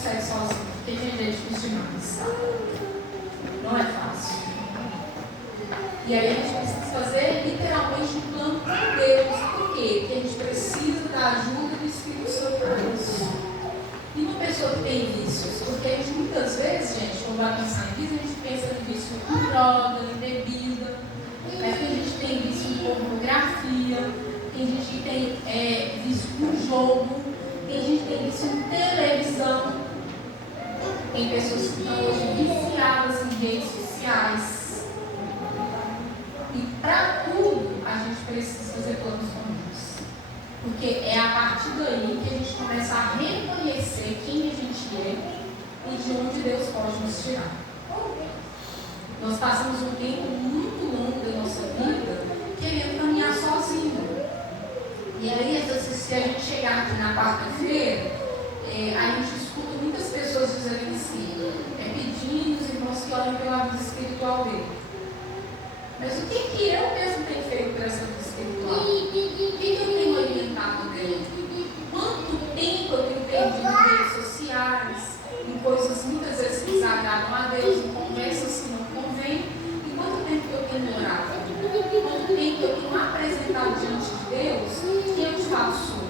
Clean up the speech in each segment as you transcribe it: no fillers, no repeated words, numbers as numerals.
consegue sozinho, porque gente, é difícil demais, tá? Não é fácil. E aí a gente precisa fazer literalmente um plano com Deus. Por quê? Porque a gente precisa da ajuda do Espírito Santo para isso. E uma pessoa que tem vícios? Porque a gente muitas vezes, gente, quando vai pensar em vício, a gente pensa em vício em droga, em bebida. Mas tem gente que tem vício em pornografia, tem gente que tem vício em jogo, tem gente que tem vício em televisão. Tem pessoas que estão hoje viciadas em redes sociais. E para tudo, a gente precisa fazer planos com Deus. Porque é a partir daí que a gente começa a reconhecer quem a gente é e de onde Deus pode nos tirar. Nós passamos um tempo muito longo da nossa vida querendo caminhar sozinho. E aí, se a gente chegar aqui na quarta-feira, a gente escuta muitas pessoas dizendo assim, pedindo os irmãos que olhem pela vida espiritual dele. Mas o que eu mesmo tenho feito para essa vida espiritual? O que eu tenho alimentado dele? Quanto tempo eu tenho perdido em redes sociais, em coisas muitas vezes que desagradam a Deus, em conversas que não convêm? E quanto tempo eu tenho orado? Quanto tempo eu tenho apresentado diante de Deus que eu de fato sou?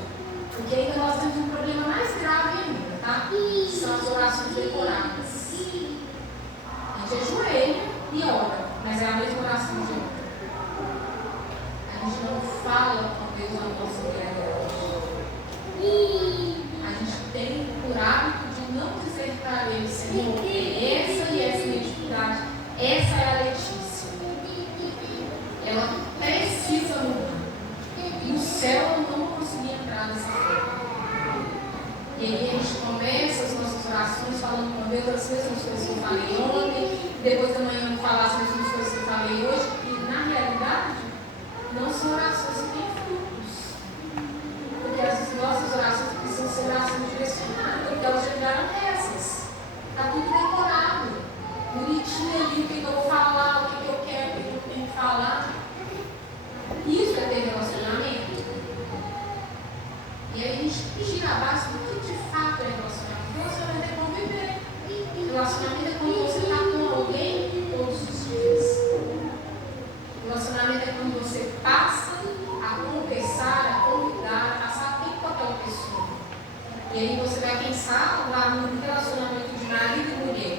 Porque ainda nós temos um problema mais grave ainda, tá? São as orações decoradas. A gente ajoelha e ora, mas é a mesma oração de ontem. A gente não fala com Deus na nossa realidade. A gente tem por hábito de não dizer para Ele, Senhor, essa e essa minha dificuldade, essa é a Letícia. Ela precisa mudar. E o céu não vai conseguir entrar nessa forma. E aí a gente começa as nossas orações falando com Deus as mesmas coisas que eu falei ontem, depois da manhã eu falar as mesmas coisas que eu falei hoje, e na realidade não são orações que têm frutos. Porque as nossas orações precisam ser orações direcionadas, porque elas já viraram essas. Está tudo decorado, bonitinho ali, o que eu vou falar, o que eu quero, o que eu tenho que falar. Isso é ter relacionamento. E aí a gente gira abaixo do que de fato é relacionamento. Relacionamento é conviver. Relacionamento é quando você está com alguém todos os dias. Relacionamento é quando você passa a conversar, a convidar, a passar tempo com aquela pessoa. E aí você vai pensar lá no relacionamento de marido e mulher.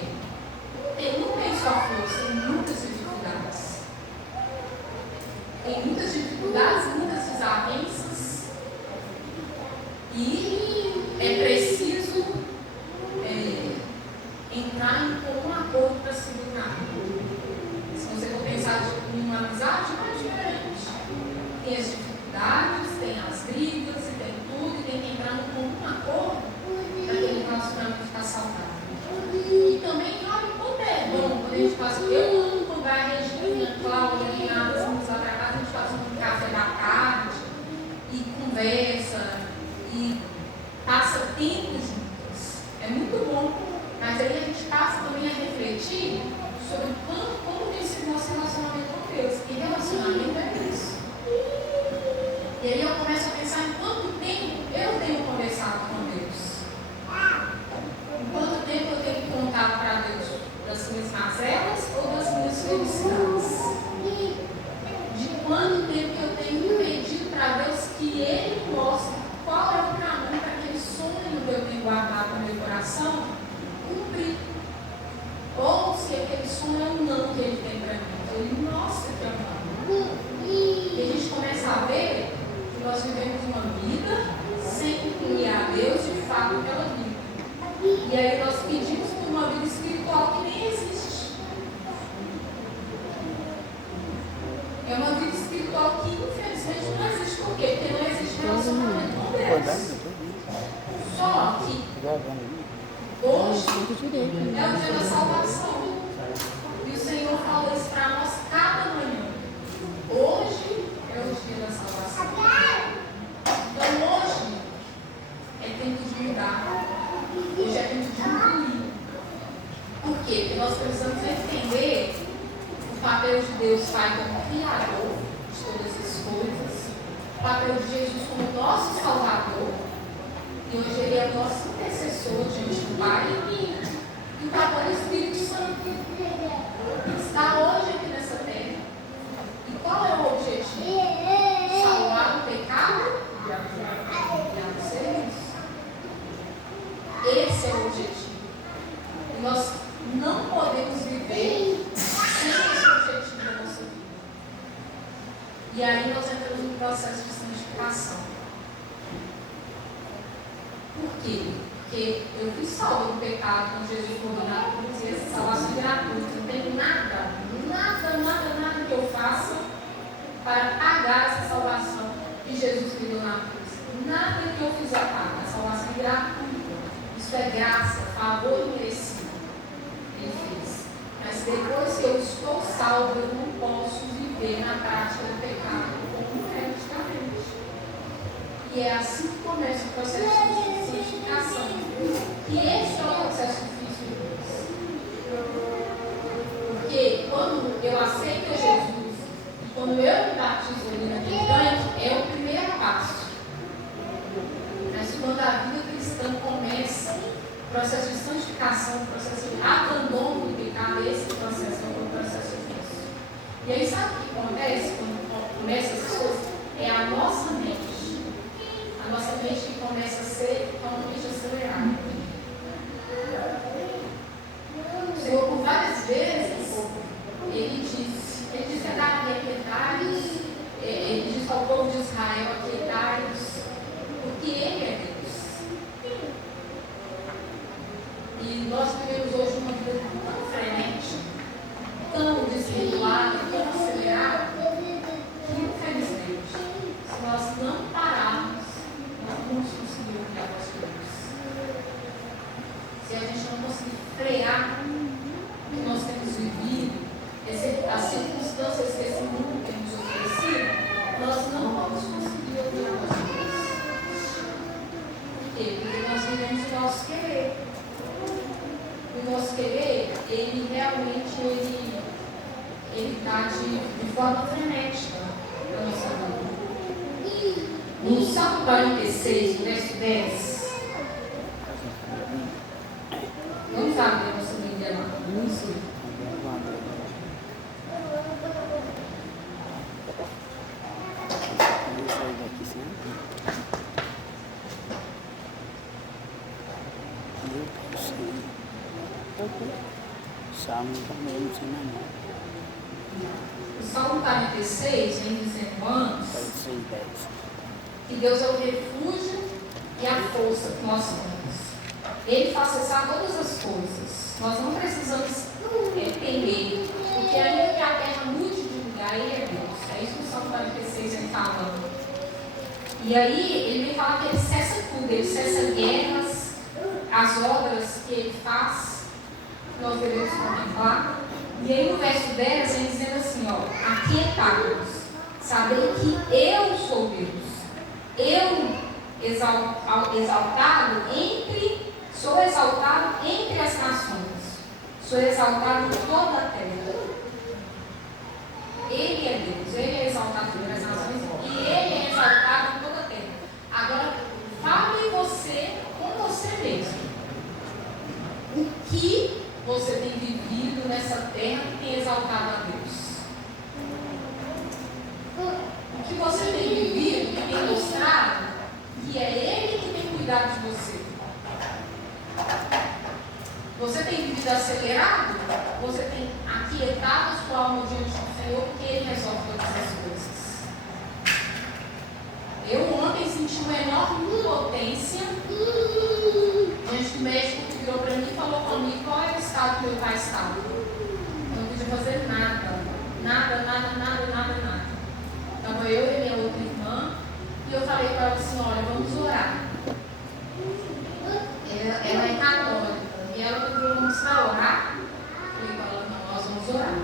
Não tem só força, tem muitas dificuldades. Tem muitas dificuldades, muitas desavenças. E é preciso entrar em comum acordo para se livrar. Se você for pensar em uma amizade, não é diferente. Tem as dificuldades, tem as brigas, e tem tudo, e tem que entrar em comum acordo para aquele relacionamento ficar saudável. E também, olha, quanto é bom quando a gente faz. Eu amo quando vai a Regina, Cláudia, Renata, as mãos lá para casa, a gente faz um café da tarde e conversa e passa tempo juntas. É muito bom. Mas aí a gente passa também a refletir sobre como tem sido nosso relacionamento com Deus. E relacionamento é isso. E aí eu começo a pensar em quanto tempo eu tenho conversado com Deus. Em quanto tempo eu tenho contado para Deus das minhas mazelas ou das minhas felicidades. De quanto tempo eu tenho pedido para Deus que Ele mostre qual é o caminho para aquele sonho que eu tenho guardado no meu coração cumprir. Ou se aquele sonho é um não que Ele tem para mim. Ele mostra que é um não. E a gente começa a ver que nós vivemos uma vida sem incluir a Deus de fato naquela vida. E aí nós pedimos por uma vida espiritual que nem existe. É uma vida espiritual que infelizmente não existe. Por quê? Porque não existe relacionamento com Deus. Só que hoje é o dia da salvação. E o Senhor fala isso para nós cada manhã. Hoje é o dia da salvação. Então hoje é tempo de mudar. Hoje é tempo de incluir. Por quê? Porque nós precisamos entender o papel de Deus Pai como Criador de todas as coisas, o papel de Jesus como nosso Salvador, e hoje Ele é o nosso intercessor diante de Pai e o papel do Espírito Santo. Está hoje aqui nessa terra. E qual é o objetivo? Salvar o pecado e a serviço. Esse é o objetivo. E nós não podemos viver sem esse objetivo da nossa vida. E aí nós entramos no processo de santificação. Por quê? Porque eu fui salvo do pecado quando Jesus morreu na cruz e essa salvação é gratuita. Não tem nada que eu faça para pagar essa salvação que Jesus me deu na cruz. Nada que eu fizer pagar. A salvação é gratuita. Isso é graça, favor e merecido. Ele fez. Mas depois que eu estou salvo, eu não posso viver na prática do pecado como praticamente. E é assim que começa o processo de santificação. E esse é o processo difícil de Deus. Porque quando eu aceito Jesus, e quando eu me batizo ali naquele tanque, é o primeiro passo. Mas quando a vida cristã começa, o processo de santificação, o processo de abandono do pecado, esse processo é um processo difícil. E aí sabe o que acontece quando começa essas coisas? É a nossa mente. A nossa mente que começa a ser totalmente acelerada. O Senhor, por várias vezes, Ele diz a Davi, aquietai-vos, Ele diz ao povo de Israel, aquietai-vos, porque Ele é Deus. E nós vivemos hoje uma vida tão frenética, tão desregulada, tão acelerada, que infelizmente, se nós não pararmos, nós não vamos conseguir ouvir a voz de Deus. Se a gente não conseguir frear o que nós temos vivido, as circunstâncias que esse mundo tem nos oferecido, nós não vamos conseguir ouvir a voz de Deus. Por quê? Porque nós vivemos o nosso querer. O nosso querer, ele realmente ele está de forma frenética na nossa vida. No Salmo 46, verso 10, vamos abrir a nossa Bíblia lá. Salmo também não sei não. O Salmo 46 vem dizendo antes que Deus é o refúgio e a força que nós temos. Ele faz cessar todas as coisas. Nós não precisamos temer, porque ainda que a terra mude de lugar, Ele é Deus. É isso que o Salmo 46 vem falando. E aí, ele vem falar que Ele cessa tudo. Ele cessa guerras, as obras que Ele faz, nós devemos contemplar. E aí no verso 10 vem dizendo assim, aquietai-vos, sabei que eu sou Deus. Eu sou exaltado entre as nações, sou exaltado em toda a terra. Ele é Deus, Ele é exaltado entre as nações e Ele é exaltado em toda a terra. Agora, fale você com você mesmo. O que você tem vivido nessa terra que tem exaltado a Deus? O que você tem vivido que tem mostrado que é Ele que tem cuidado de você? Você tem vivido acelerado? Você tem aquietado a sua alma diante do Senhor porque Ele resolve todas as coisas? Eu ontem senti uma enorme impotência diante do médico que virou para mim e falou comigo qual era o estado que meu pai estava. Eu não podia fazer nada. Então eu e minha outra irmã, e eu falei para ela assim, olha, vamos orar. Ela é católica, e ela me falou, vamos orar? Eu falei para ela, não, nós vamos orar.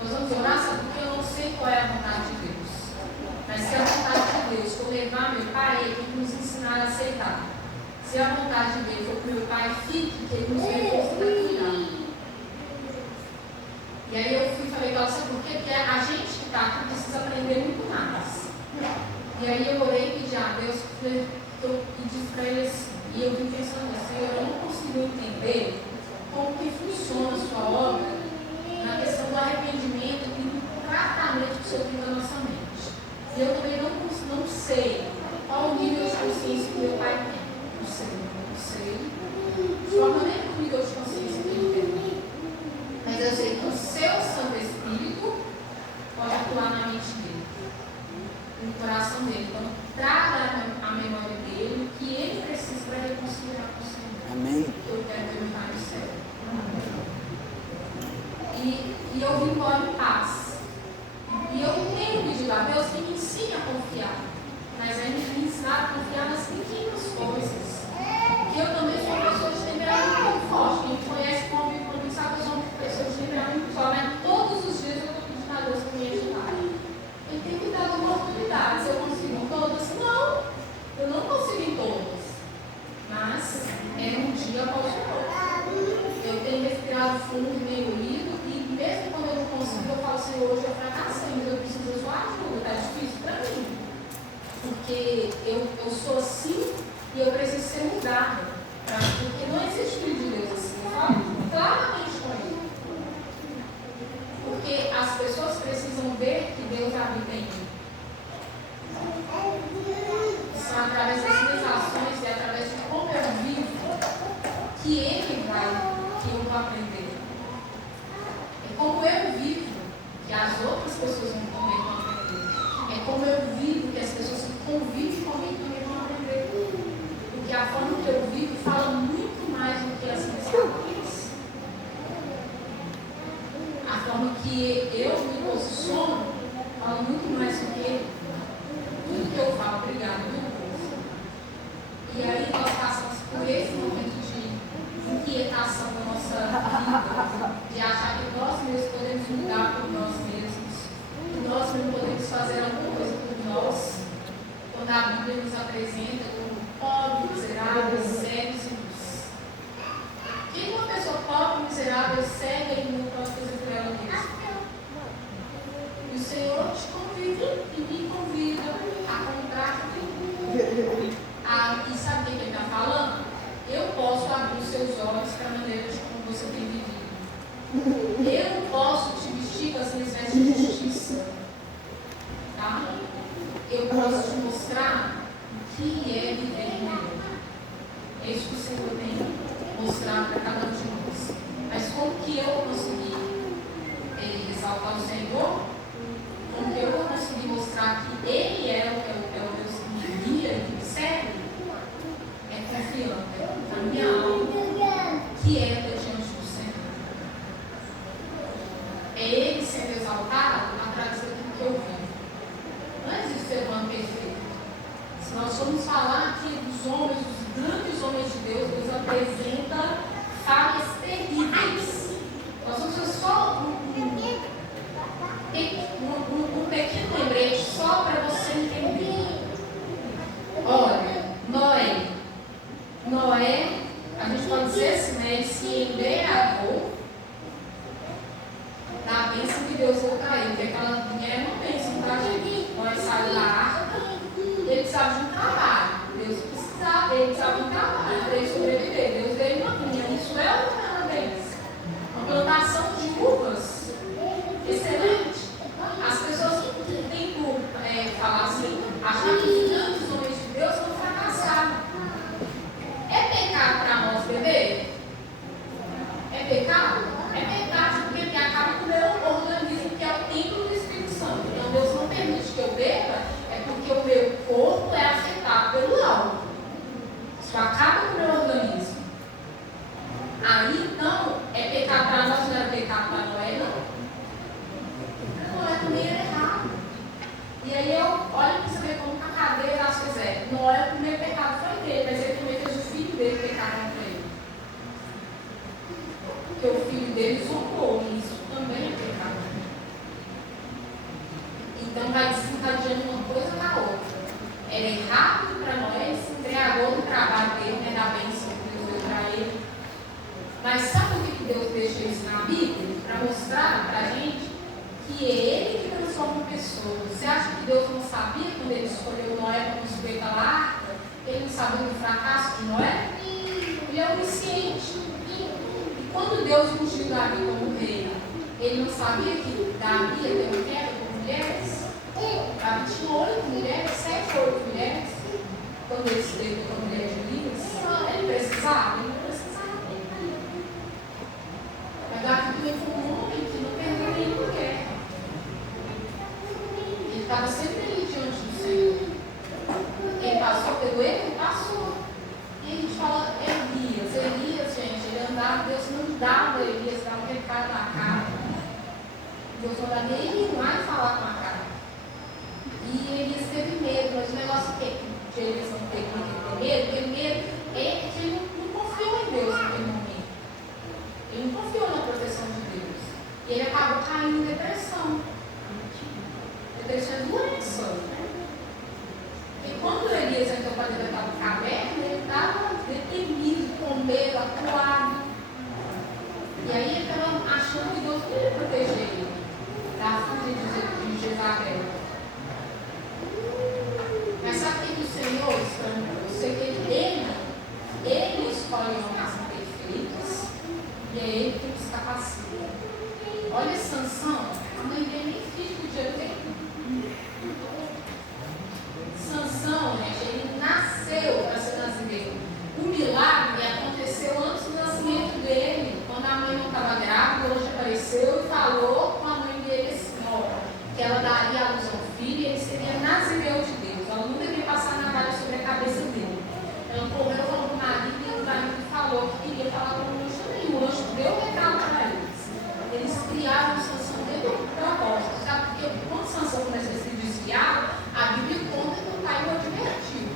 Nós vamos orar, sabe, porque eu não sei qual é a vontade de Deus. Mas se a vontade de Deus for levar meu pai, Ele tem que nos ensinar a aceitar. Se a vontade dele for que meu pai fique, que ele nos dê força para cuidar. E aí eu fui e falei para ela, sabe por quê? Porque a gente que está aqui precisa aprender muito mais. E aí eu orei e pedi a Deus, e disse para ele assim, e eu vim pensando assim, eu não consigo entender como que funciona a sua obra na questão do arrependimento e do tratamento que o Senhor tem na nossa mente. E eu também não sei qual o nível de consciência que meu pai tem. Não sei. De forma nenhuma o nível de consciência que ele tem. Mas eu sei que o seu Santo Espírito pode atuar na mente dele, no coração dele. Então, traga a memória dele o que ele precisa para reconciliar com o Senhor. Amém. Eu quero ver meu pai no céu. E eu vim embora em paz. E eu tenho pedido a Deus que me ensine a confiar. Mas aí me ensinar a confiar nas pequenas coisas. Que eu também sou uma pessoa de temperamento muito forte. Quem me conhece comigo, quando sabe que eu sou uma pessoa de temperamento muito forte. Mas todos os dias eu estou pedindo a Deus para me ajudar. Ele tem que dar oportunidades. Eu consigo em todas? Não. Eu não consigo em todas. Mas é um dia após o outro. Eu tenho respirado fundo e meio lido. E mesmo quando eu não consigo, eu falo assim, hoje eu fracassei, mas eu preciso da sua ajuda. Está difícil para mim. Porque eu sou assim e eu preciso ser mudada. Tá? Porque não existe filho de Deus assim. Eu falo claramente com ele. Porque as pessoas precisam ver que Deus habita em mim. São através das minhas ações e através de como eu vivo que eu vou aprender. É como eu vivo que as outras pessoas também vão aprender. É como eu vivo que as pessoas que convivem comigo também vão aprender. Porque a forma que eu vivo fala muito mais do que as minhas palavras. A forma que eu me posiciono fala muito mais do que tudo que eu falo. Obrigada, meu povo. E aí nós passamos por esse momento de inquietação da nossa vida, de achar que nós mesmos podemos mudar por nós mesmos, que nós mesmos podemos fazer alguma coisa por nós, quando a Bíblia nos apresenta como pobres, miseráveis, cegos e nus. Que uma pessoa pobre, miserável, cega e nu pode fazer por ela mesma? E o Senhor te convida e me convida a comprar tudo. E sabe o que ele está falando? Eu posso abrir os seus olhos para a maneira de como você tem vivido. Eu posso te vestir com as minhas vestes de justiça. Tá? Eu posso te mostrar o que é viver em Deus. É isso que o Senhor tem mostrado para cada um de nós. Mas como que eu vou conseguir exaltar o Senhor? Como que eu vou conseguir mostrar que Ele é o Deus que me guia e que me serve? É confiando na minha alma, quieta diante do Senhor. É Ele sendo exaltado através daquilo que eu vivo. Não existe ser humano perfeito. Se nós formos falar aqui dos homens, dos grandes homens de Deus, Deus apresenta falhas terríveis. Nós vamos fazer só um pequeno lembrete só para você entender. Olha, Noé, a gente pode dizer assim, né? Ele se embriagou da bênção que Deus deu para ele, porque aquela mulher é uma bênção para a gente. Noé saiu da arca, ele precisava de um trabalho. Ele precisava de um trabalho para ele sobreviver. Deus deu ele uma vinha. Isso é uma bênção. Uma plantação de uvas. Excelente. As pessoas que têm por falar assim, achar que os grandes homens de Deus vão fracassar. É pecado para nós beber? É pecado? É pecado porque acaba com o meu organismo, que é o templo do Espírito Santo. Então Deus não permite que eu beba, é porque o meu corpo é afetado pelo álcool. Isso acaba com o meu organismo. Aí então, é pecado para nós, não é pecado para Noé, não. Noé também era errado. E aí olha para você ver como a cadeia das coisas é. Noé, o primeiro pecado foi dele, mas ele também fez o filho dele pecar contra ele. Porque o filho dele zombou, e isso também é pecado. Então vai desencadeando uma coisa na outra. Era errado para Noé, ele se embriagou no trabalho dele, né, da bênção que Deus deu para ele. Mas sabe por que Deus deixa isso na Bíblia? Para mostrar para a gente que é Ele que transforma pessoas. Você acha que Deus não sabia quando Ele escolheu Noé para construir aquela arca? Ele não sabia do fracasso de Noé? Ele é onisciente. quando Deus ungiu Davi como rei, ele não sabia que Davi ia ter uma guerra com mulheres? Davi tinha 8 mulheres, 7 ou 8 mulheres. Quando ele se deu com a mulher de Urias, ele precisava? Ele não precisava. Mas Davi também foi um homem que não perdeu nenhuma guerra. Ele estava sempre ali diante do Senhor. Ele passou pelo erro, ele passou. E a gente fala Elias, gente, ele andava, Deus não dava Elias, dava um recado na cara. Deus mandava ele ir lá e falar com a cara. E Elias teve medo, mas o negócio de Elias não ter medo, porque medo é que ele não confiou em Deus naquele momento. Ele não confiou na proteção de Deus. E ele acabou caindo em depressão. Depressão é doença. E quando Elias entrou para dentro daquela caverna, ele estava deprimido, com medo, acuado. E aí ele estava achando que Deus queria proteger ele da fúria de Jezabel. Mas sabe o que o Senhor está para você? Que ele escolhe homens perfeitos e é ele que nos capacita. Olha Sansão, a mãe dele nem filho podia ter. Sansão, gente, ele nasceu para ser nascido. O milagre aconteceu antes do nascimento dele. Quando a mãe não estava grávida, hoje apareceu e falou com a mãe dele assim, que ela daria a luz ao filho e ele seria nazireu de Deus. Ela não deveria passar a navalha sobre a cabeça dele. Ela correu para o marido e o marido falou que queria falar com o anjo também. O anjo deu o recado para eles. Eles criaram Sansão dentro do propósito. Sabe? Porque quando Sansão começou a se desviar, a Bíblia conta que o pai o advertiu.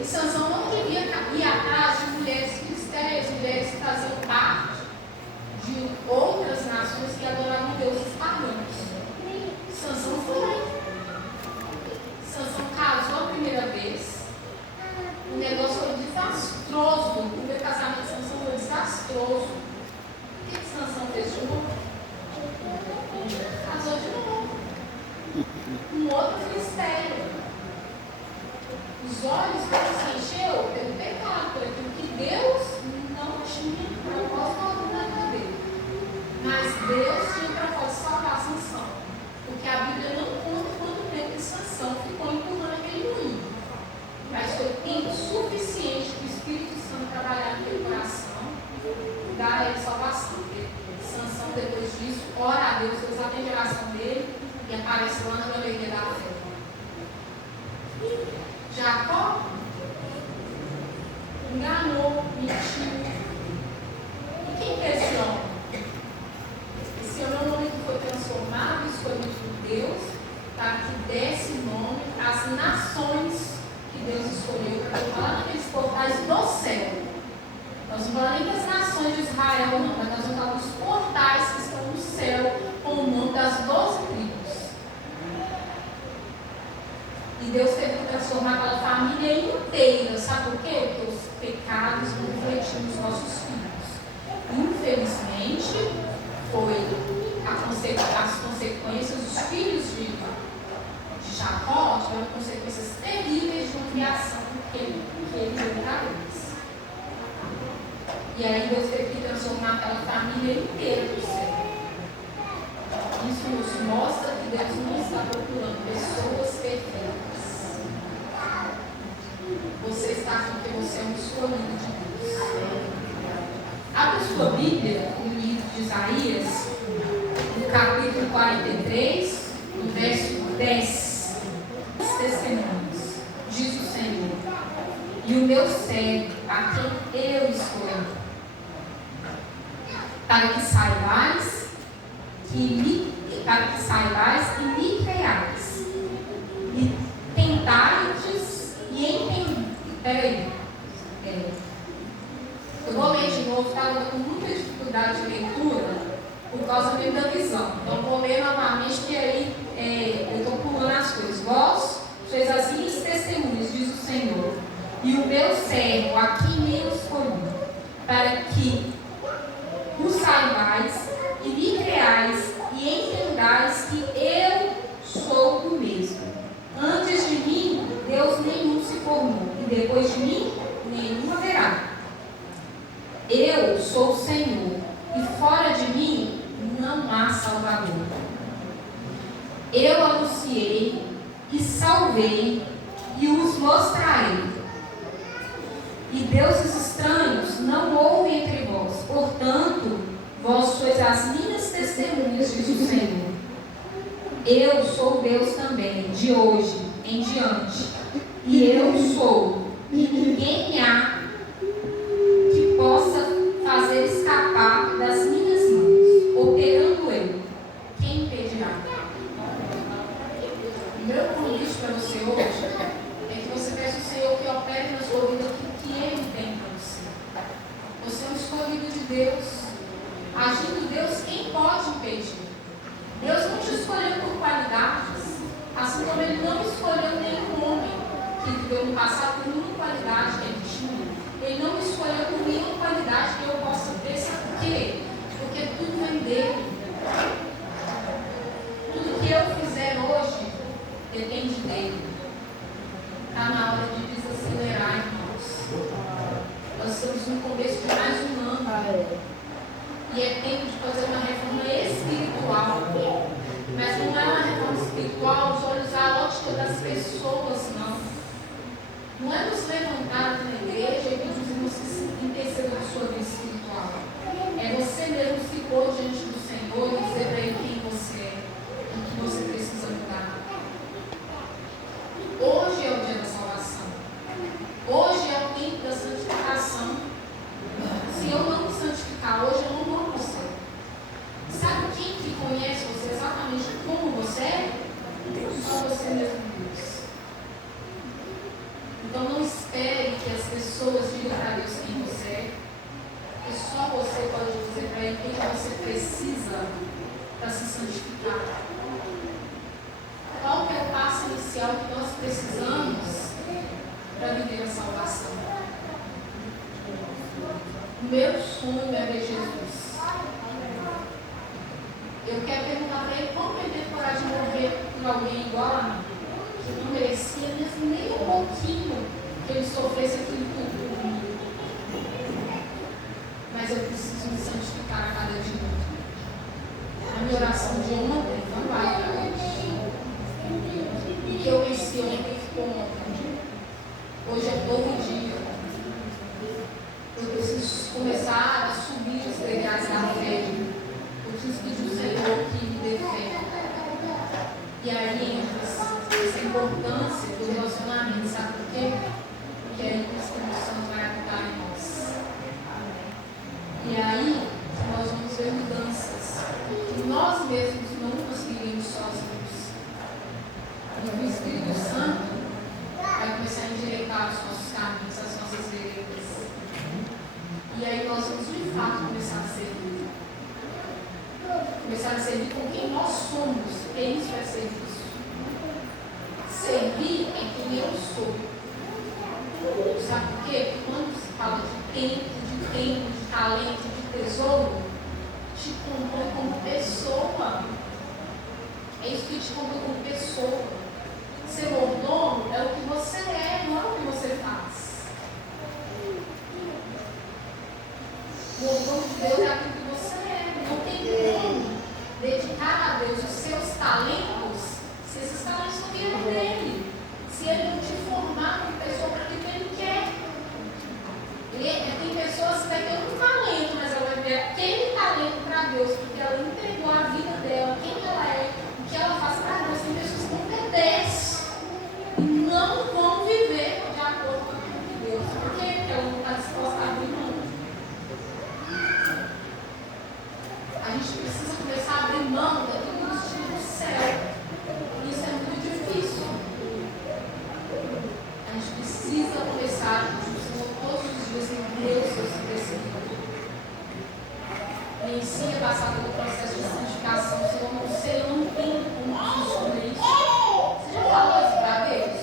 E Sansão não devia ir atrás de mulheres cristãs, mulheres que faziam parte de outras nações que adoravam deuses pagãos. Sansão foi. Sansão casou a primeira vez. O negócio foi desastroso. O primeiro casamento de Sansão foi desastroso. O que Sansão fez de novo? Casou de novo. Um outro mistério. Os olhos dele se encheu pelo pecado, por aquilo que Deus não tinha propósito algum na vida dele. Mas Deus tinha propósito salvar Sansão. Porque a Bíblia não conta quanto tempo que Sansão ficou empurrando aquele moinho. Mas foi tempo suficiente para o Espírito Santo trabalhar naquele coração e dar a ele salvação. Porque Sansão, depois disso, ora a Deus, Deus atende a oração dele e aparece lá na galeria da fé. Jacó enganou, mentiu. E quem que é esse homem? Esse homem é um homem que foi transformado, escolhido por Deus, para que desse nome às nações que Deus escolheu, para falar naqueles portais do céu. Nós não falamos nem das nações de Israel, não, mas nós vamos falar dos portais que estão no céu com o nome das 12 tribos. E Deus teve que transformar aquela família inteira. Sabe por quê? Porque os pecados não refletiam nos nossos filhos. Infelizmente, as consequências, os filhos de Jacó tiveram consequências terríveis de uma criação que ele deu para eles. E aí Deus teve que transformar aquela família inteira do céu. Isso nos mostra que Deus não está procurando pessoas perfeitas. Você está aqui porque você é um escolhido de Deus. Abra sua Bíblia no livro de Isaías, no capítulo 43, no verso 10. Os testemunhos, diz o Senhor, e o meu servo, a quem eu escolhi, para que saibais e me creais, e tentais e entendeis. Peraí. Eu vou ler de novo, estava com muita dificuldade de leitura por causa mesmo da visão. Então vou ler novamente, que aí eu estou pulando as coisas. Vós sois as minhas testemunhas, diz o Senhor, e o meu servo, a quem eu escolhi, para que o saibais e me creais e entendais que eu sou o mesmo. Antes de mim, Deus nenhum se formou, e depois de mim, nenhum haverá. Eu sou o Senhor, e fora de mim não há Salvador. Eu anunciei e salvei e os mostrarei. E deuses estranhos não houve entre vós, portanto, vós sois as minhas testemunhas, diz o Senhor. Eu sou Deus também, de hoje em diante. E eu sou, e ninguém há que possa fazer escapar das minhas mãos. Operando eu, quem impedirá? O meu convite para você hoje é que você peça ao Senhor que opere na sua vida aquilo que Ele tem para você. Você é um escolhido de Deus. Agindo Deus, quem pode impedir? Deus não te escolheu por qualidades, assim como Ele não escolheu nenhum homem que viveu no passado por nenhuma qualidade que Ele tinha. Ele não me escolheu por nenhuma qualidade que eu possa ter. Sabe por quê? Porque tudo vem dele. Tudo que eu fizer hoje depende dele. Está na hora de desacelerar, irmãos. Nós estamos no começo de mais um ano. E é tempo de fazer uma reforma espiritual. Mas não é uma reforma espiritual aos olhos à ótica das pessoas, não. Não é nos levantar na igreja e pedir os irmãos que se intercedam da sua vida espiritual. É você mesmo se pôr diante do Senhor e dizer para Ele quem você é e o que você precisa mudar. Hoje é o dia da salvação. Hoje é o tempo da santificação. Se eu não me santificar hoje, eu não vou você. Sabe quem que conhece você exatamente como você é? Só você mesmo, Deus. Então não espere que as pessoas digam para Deus quem você é. Porque só você pode dizer para Ele quem você precisa para se santificar. Qual que é o passo inicial que nós precisamos para viver a salvação? O meu sonho é ver Jesus. Eu quero perguntar para Ele como ele teve coragem de morrer por alguém igual a mim, que não merecia nem um pouquinho que ele sofresse aquilo tudo por mim. Mas eu preciso me santificar a cada dia. A minha oração de ontem não vai para hoje. O que eu venci ontem ficou ontem. Hoje é todo dia. Eu preciso começar a subir os degraus da fé. Eu preciso pedir ao Senhor que me dê fé. E aí entra essa importância do relacionamento, sabe por quê? Porque aí o Espírito Santo vai habitar em nós. E aí nós vamos ver mudanças que nós mesmos não conseguiríamos sozinhos. E o Espírito Santo vai começar a endireitar os nossos caminhos, as nossas veredas. E aí nós vamos de fato começar a servir. Começar a servir com quem nós somos. É isso é serviço. Servir é quem eu sou. Sabe por quê? Porque quando se fala de tempo, de talento, de tesouro, te compõe como pessoa. É isso que te compõe como pessoa. Ser mordomo é o que você é, não é o que você faz. O mordomo de Deus é aquilo que você é. Não tem como dedicar a Deus os seus talentos se esses talentos não vieram dele. Se ele não te formar como pessoa para aquilo que ele quer. Tem pessoas que vai ter um talento, mas ela vai ver aquele talento para Deus, porque ela entregou a vida dela, quem ela é, o que ela faz para Deus. Tem pessoas que não obedecem e não vão viver de acordo com aquilo que Deus. Por quê? Porque ela não está disposta a abrir mão. A gente precisa começar a abrir mão daquilo que nos tira do céu. Isso é muito difícil. A gente precisa começar a pedir ao Senhor todos os dias em Deus, seus crescimento. Me ensina a passar pelo processo de santificação. Senhor, não sei, eu não tenho como descobrir isso. Você já falou isso para Deus?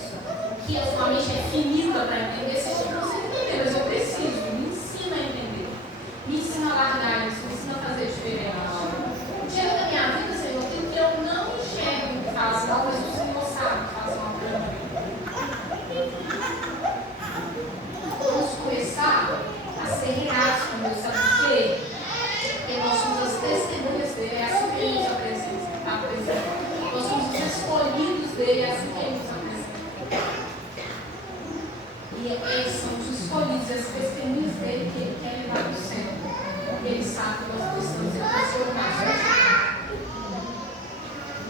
Que a sua mente é finita para entender? Você não consegue entender, mas eu preciso. Me ensina a entender. Me ensina a largar isso. Me ensina a fazer diferente. Tira da minha vida, Senhor, aquilo que eu não enxergo que faz mal, mas o Senhor sabe que faz mal para mim. Vamos começar a ser reais com Deus. sabe que nós precisamos ir para o seu mais.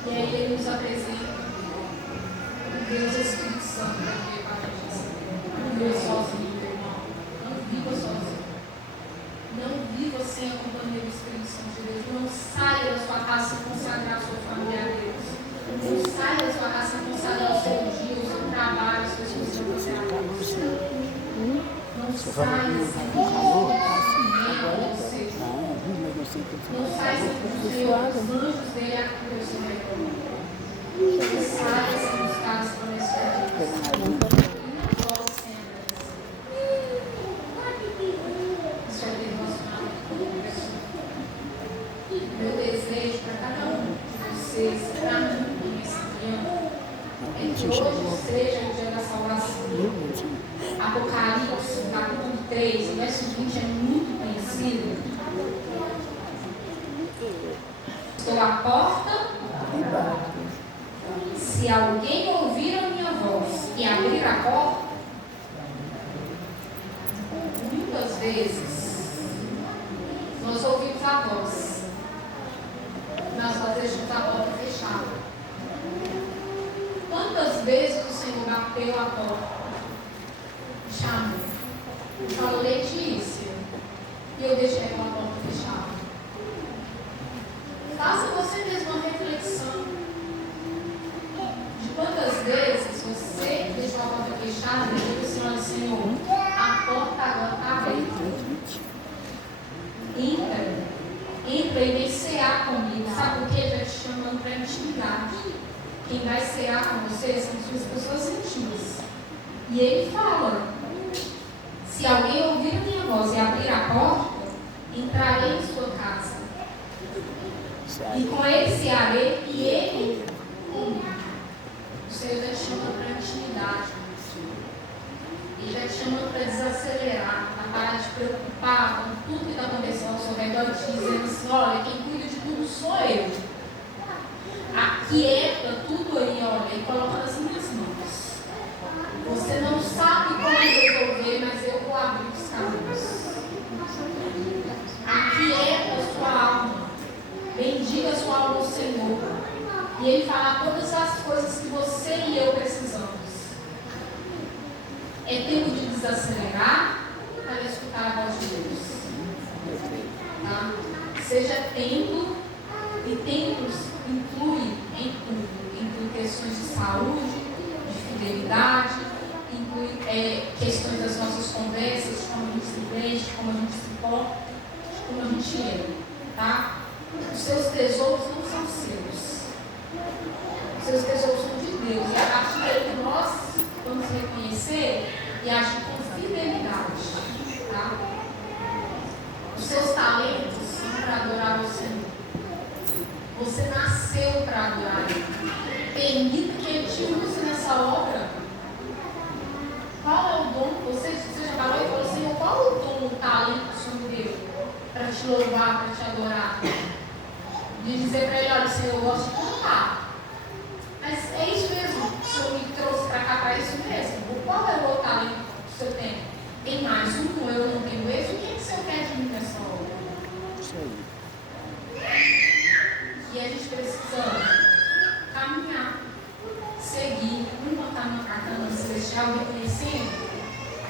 E aí ele nos apresenta o Deus Espírito Santo para viver com a gente. Não viva sozinho, meu irmão. Não viva sozinho. Não viva sem a companhia do Espírito Santo de Deus. Não saia da sua casa sem consagrar a sua família a Deus. Não saia da sua casa sem consagrar o seu dia, o seu trabalho, as coisas que você vai fazer. Não saia sem não faz o Senhor, os anjos dele acudem ao seu redor. Não saia sem buscar as promessas de Deus. Não volte sem agradecer. Isso é devocional com pessoa. Meu desejo para cada um de vocês, para mim, nesse dia, é que hoje seja o dia da salvação. Apocalipse, capítulo 3, verso 20 é muito conhecido. Estou à porta. Se alguém ouvir a minha voz e abrir a porta, muitas vezes nós ouvimos a voz, mas nós deixamos a porta fechada. Quantas vezes o Senhor bateu a porta, chamou, falou Letícia, e eu deixei aquela porta fechada? Faça você mesmo uma reflexão de quantas vezes você deixou a porta fechada e depois você olha, Senhor, a porta agora está aberta. Entra e vem cear comigo. Sabe por quê? Já te chamando para intimidade. Quem vai cear com você são suas pessoas íntimas. E ele fala: se alguém ouvir a minha voz e abrir a porta, entrarei em sua casa. E com ele cearei e ele comigo. O Senhor já te chama para intimidade. Ele já te chama para desacelerar, para parar de preocupar com tudo que está acontecendo ao seu redor, te dizendo assim: olha, quem cuida de tudo sou eu. Aquieta tudo aí, olha, e coloca nas minhas mãos. Você não sabe como resolver, mas eu vou abrir os caminhos. Aquieta a sua alma. Bendiga a sua alma ao Senhor. E Ele fala todas as coisas que você e eu precisamos. É tempo de desacelerar para escutar a voz de Deus. Tá? Seja tempo, e tempos inclui em tudo. Inclui questões de saúde, de fidelidade, inclui questões das nossas conversas, de como a gente se veste, de como a gente se porta, de como a gente é. Tá? Os seus tesouros não são seus. Os seus tesouros são de Deus. E a partir daí que nós vamos reconhecer e agir com fidelidade. Tá? Os seus talentos são para adorar o Senhor. Você nasceu para adorar Ele. Permita que Ele te use nessa obra. Qual é o dom? Você já parou e falou, Senhor, qual é o dom, o talento que o Senhor deu para te louvar, para te adorar? De dizer para Ele, olha, Senhor, eu gosto de cantar. Mas é isso mesmo, o Senhor me trouxe para cá para isso mesmo. Qual é o outro talento que o Senhor tem? Tem mais um, eu não tenho esse. O que é que o Senhor quer de mim nessa obra? Isso aí. E a gente precisa caminhar, seguir, a cama celestial, reconhecendo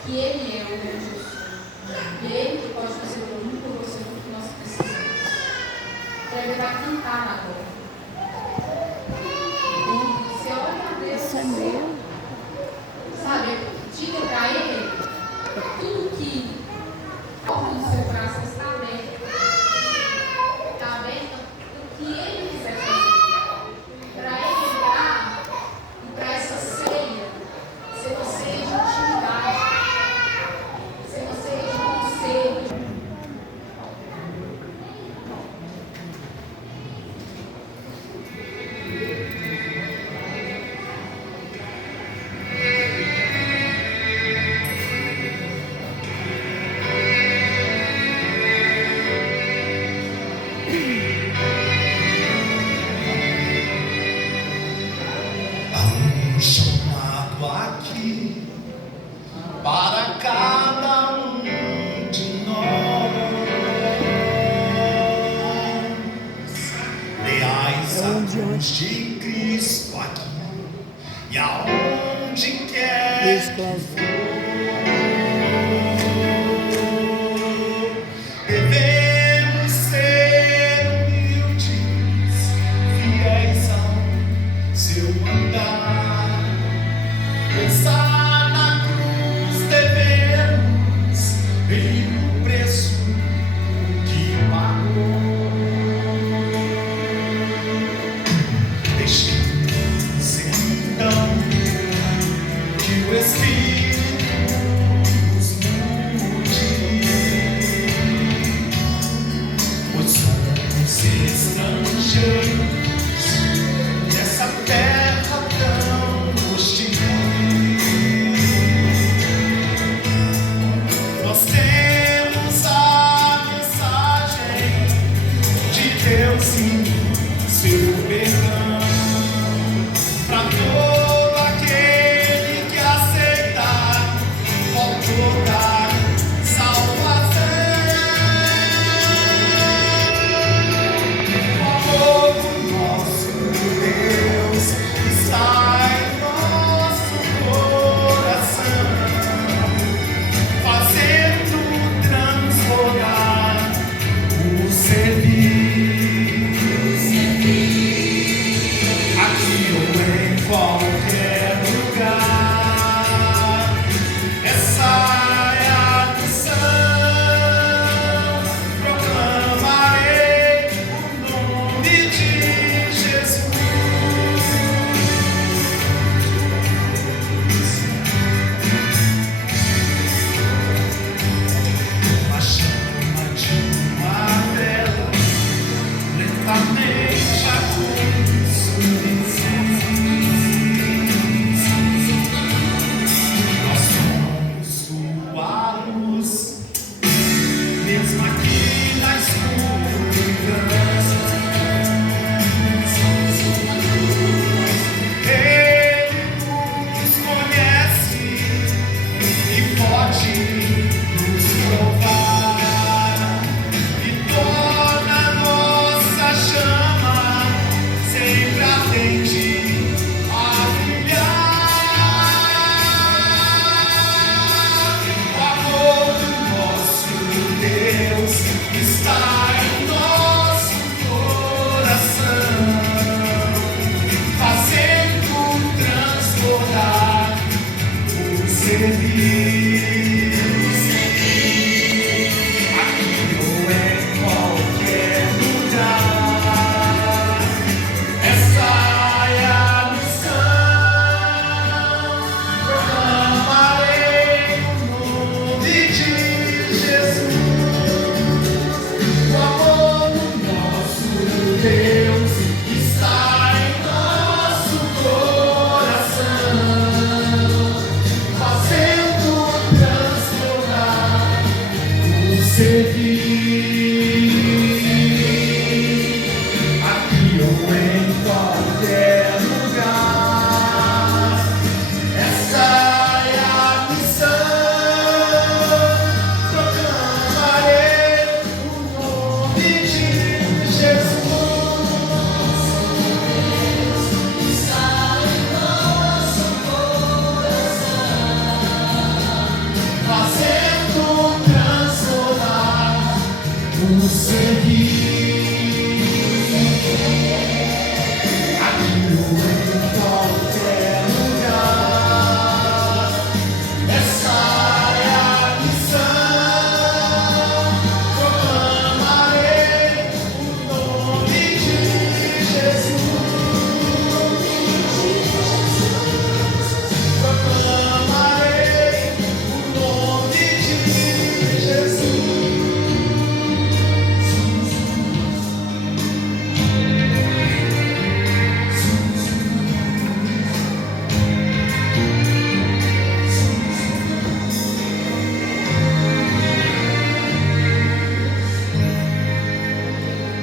que Ele é o grande Deus. E é Ele que pode fazer por mim, por você, tudo que nós precisamos. Ele vai cantar agora. Você olha a Deus. Isso é meu. Sabe, diga para Ele tudo que a porta do seu coração está aberta. Está aberta o que Ele quiser fazer. Para Ele entrar e para essa ceia ser uma ceia de intimidade, ser uma ceia de conselho. Irmãos de Cristo aqui e aonde quer que devemos ser humildes, fiéis ao seu mandar. Pensar na cruz devemos e no preço que pagou. Deixemos então que o Espírito nos mude, pois somos estrangeiros nessa terra tão hostil. Nós temos a mensagem de Deus e seu perdão para todo aquele que aceitar, voltar salvação. O amor do nosso Deus está em nosso coração, fazendo transbordar o servir. Aqui ou em qualquer lugar, essa é a missão. Proclamarei o nome de Jesus. A chama de uma vela lentamente a consumir. Nós somos sua luz, mesmo aqui na escuridão. Ele nos conhece e pode nos provar, e torna a nossa chama sempre ardente a brilhar. O amor do nosso Deus está em nosso coração, fazendo transbordar o servir. Aqui ou em qualquer lugar, essa é a missão. Proclamarei o nome de Jesus. O amor do nosso Deus está em nosso coração, fazendo transbordar o servir. Aqui ou em qualquer lugar, essa é a missão. Proclamarei o nome de Jesus. Está em nosso coração, fazendo transformar o servir. Aqui ou em qualquer lugar, essa é a missão. Proclamarei o nome de Jesus. Proclamarei o nome de Jesus.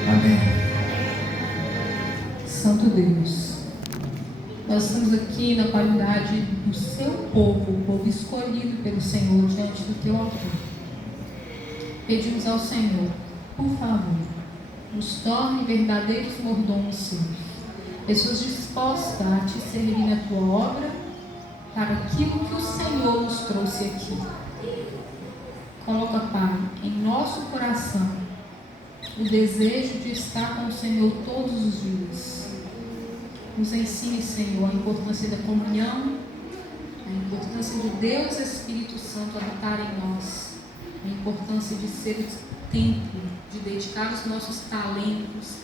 Amém. Santo Deus, nós estamos aqui na qualidade do seu povo, o povo escolhido pelo Senhor diante do teu altar. Pedimos ao Senhor, por favor, nos torne verdadeiros mordomos seus. pessoas dispostas a te servir na tua obra, para aquilo que o Senhor nos trouxe aqui. Coloca, Pai, em nosso coração o desejo de estar com o Senhor todos os dias. Nos ensine, Senhor, a importância da comunhão, a importância de Deus Espírito Santo habitar em nós, a importância de ser o templo, de dedicar os nossos talentos,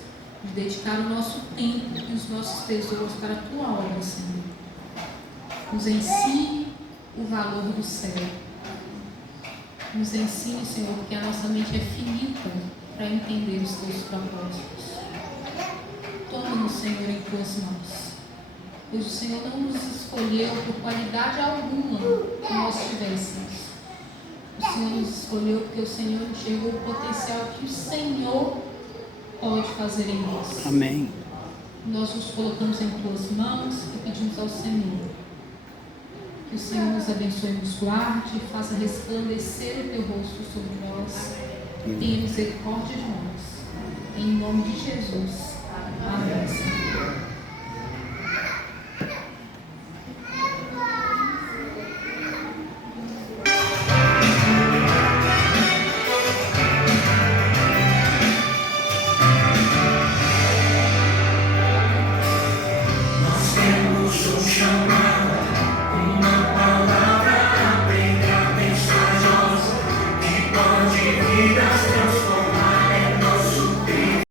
de dedicar o nosso tempo e os nossos tesouros para a Tua obra, Senhor. Nos ensine o valor do céu. Nos ensine, Senhor, porque a nossa mente é finita para entender os Teus propósitos. Toma-nos, Senhor, em Tuas mãos, pois o Senhor não nos escolheu por qualidade alguma que nós tivéssemos. O Senhor nos escolheu porque o Senhor enxergou o potencial que o Senhor pode fazer em nós. Amém. Nós nos colocamos em Tuas mãos e pedimos ao Senhor que o Senhor nos abençoe e nos guarde, faça resplandecer o Teu rosto sobre nós, tenha misericórdia de nós. Em nome de Jesus. Amém, Senhor. Nós temos um chamado, uma palavra apenas mensajosa que pode vidas transformadas.